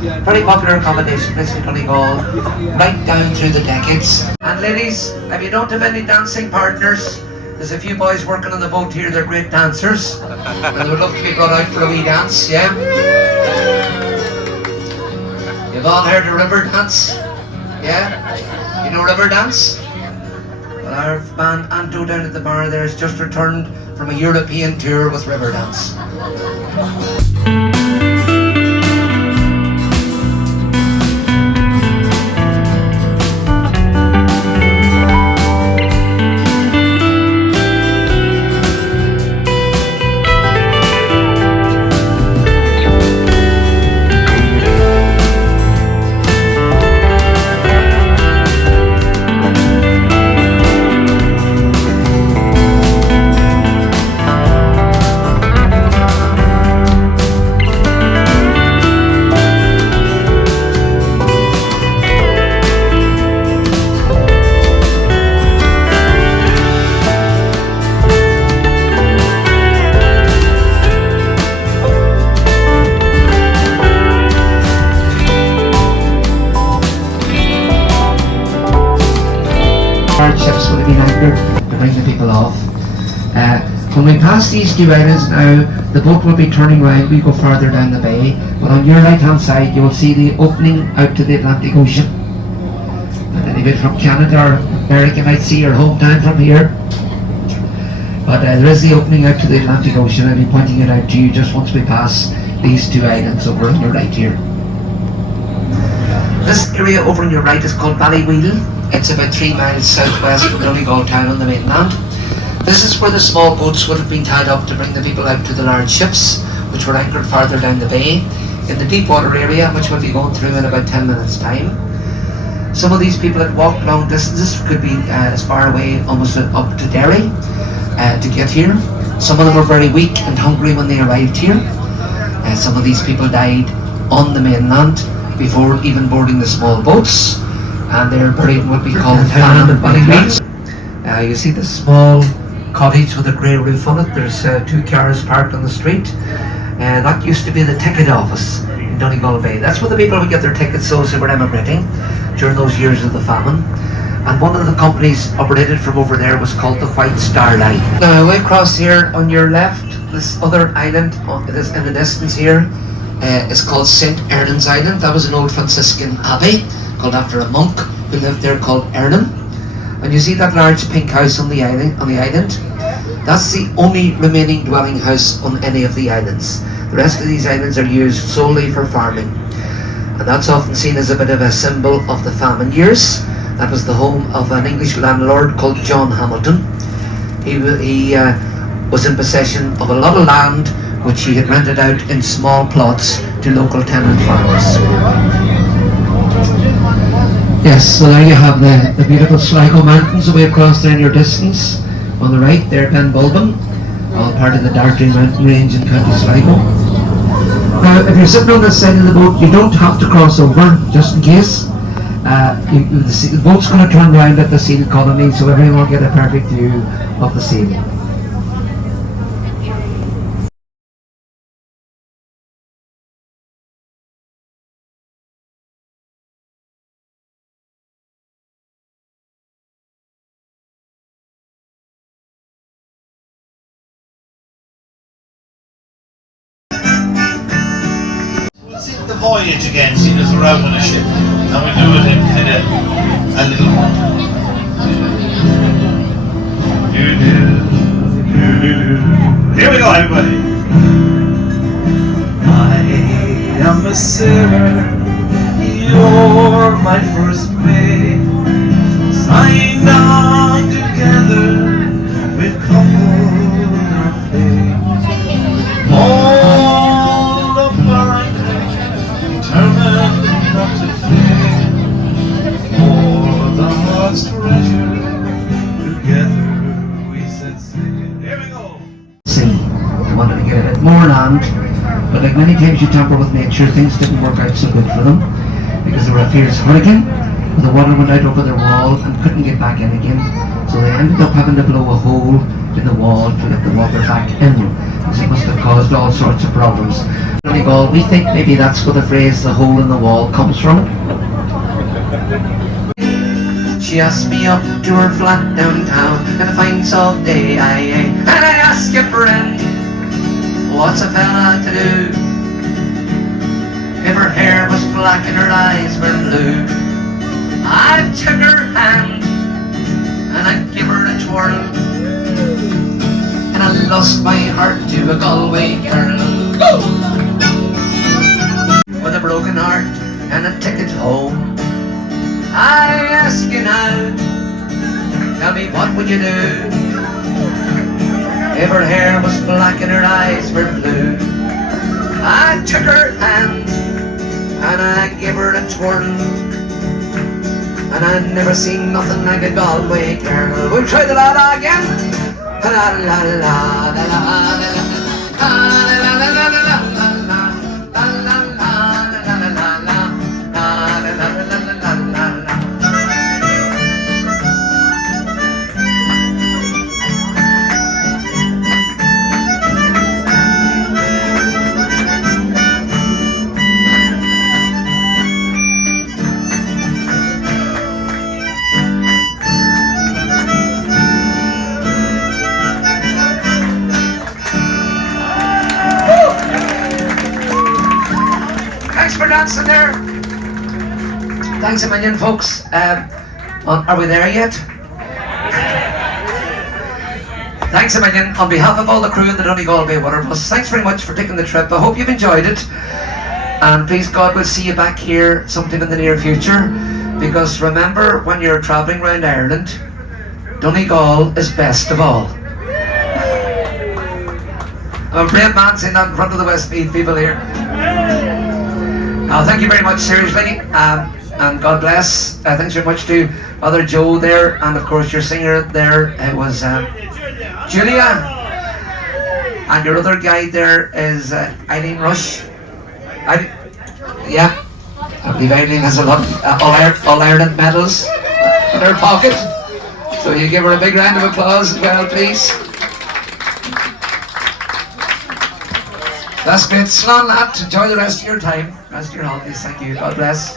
Very popular accommodation place in Donegal, right down through the decades. And ladies, if you don't have any dancing partners, there's a few boys working on the boat here, they're great dancers. And they would love to be brought out for a wee dance, yeah? You've all heard of river dance? Yeah? You know river dance? Well, our band Anto down at the bar there has just returned from a European tour with river dance. Ships would have been anchored to bring the people off. When we pass these two islands now, the boat will be turning round, we go further down the bay, but on your right hand side you will see the opening out to the Atlantic Ocean. And anybody from Canada or America might see your hometown from here. But there is the opening out to the Atlantic Ocean. I'll be pointing it out to you just once we pass these two islands over on your right here. This area over on your right is called Ballywheel. It's about 3 miles southwest from Donegal Town on the mainland. This is where the small boats would have been tied up to bring the people out to the large ships, which were anchored farther down the bay, in the deep water area, which we'll be going through in about 10 minutes' time. Some of these people had walked long distances, could be as far away almost up to Derry to get here. Some of them were very weak and hungry when they arrived here. Some of these people died on the mainland before even boarding the small boats. And they're buried in what we call famine burials. You see the small cottage with a grey roof on it. There's 2 cars parked on the street. That used to be the ticket office in Donegal Bay. That's where the people would get their tickets, those who were emigrating during those years of the famine. And one of the companies operated from over there was called the White Star Line. Now way across here on your left, this other island in the distance here is called St. Ernan's Island. That was an old Franciscan abbey, called after a monk who lived there called Ernan. And you see that large pink house on the island? That's the only remaining dwelling house on any of the islands. The rest of these islands are used solely for farming. And that's often seen as a bit of a symbol of the famine years. That was the home of an English landlord called John Hamilton. He was in possession of a lot of land which he had rented out in small plots to local tenant farmers. Yes, so there you have the beautiful Sligo Mountains away across there in your distance. On the right there, Ben Bulben, all part of the Dartry mountain range in County Sligo. Now, if you're sitting on this side of the boat, you don't have to cross over, just in case. The boat's going to turn round at the seal colony, so everyone will get a perfect view of the seal. The voyage again, seen as we're out on a ship, and we do it in kind of a little. Here we go, everybody. I am a sinner, you're my first mate. Signed on together with couple of fate. All the blind, determined not to fail. For the heart's treasure, together we set sail. Here we go. They wanted to get a bit more land, but like many times you tamper with nature, things didn't work out so good for them because there were a fierce hurricane. The water went out over their wall and couldn't get back in again, so they ended up having to blow a hole in the wall to let the water back in, because it must have caused all sorts of problems. Donegal, we think maybe that's where the phrase "the hole in the wall" comes from. She asked me up to her flat downtown and a fine soft day, and I asked you, friend, what's a fella to do if her hair was black and her eyes were blue? I took her hand and I give her a twirl, and I lost my heart to a Galway girl. With a broken heart and a ticket home, I ask you now, tell me what would you do if her hair was black and her eyes were blue? I took her hand and I gave her a twirl, and I never seen nothing like a Galway girl. We'll try the la again. La la la la la la la la for dancing there. Thanks a million, folks. Are we there yet? Thanks a million on behalf of all the crew in the Donegal Bay Waterbus. Thanks very much for taking the trip. I hope you've enjoyed it, and please God, we'll see you back here sometime in the near future, because remember, when you're travelling around Ireland, Donegal is best of all. I'm a brave man saying that in front of the Westmeath people here. Thank you very much, seriously, and God bless. Thanks very much to Father Joe there, and of course your singer there, it was Julia, and your other guide there is Eileen Rush. Yeah, I believe Eileen has a lot of All Ireland medals in her pocket, so you give her a big round of applause as well, please. That's great. Slán that. Enjoy the rest of your time, rest of your holidays. Thank you. God bless.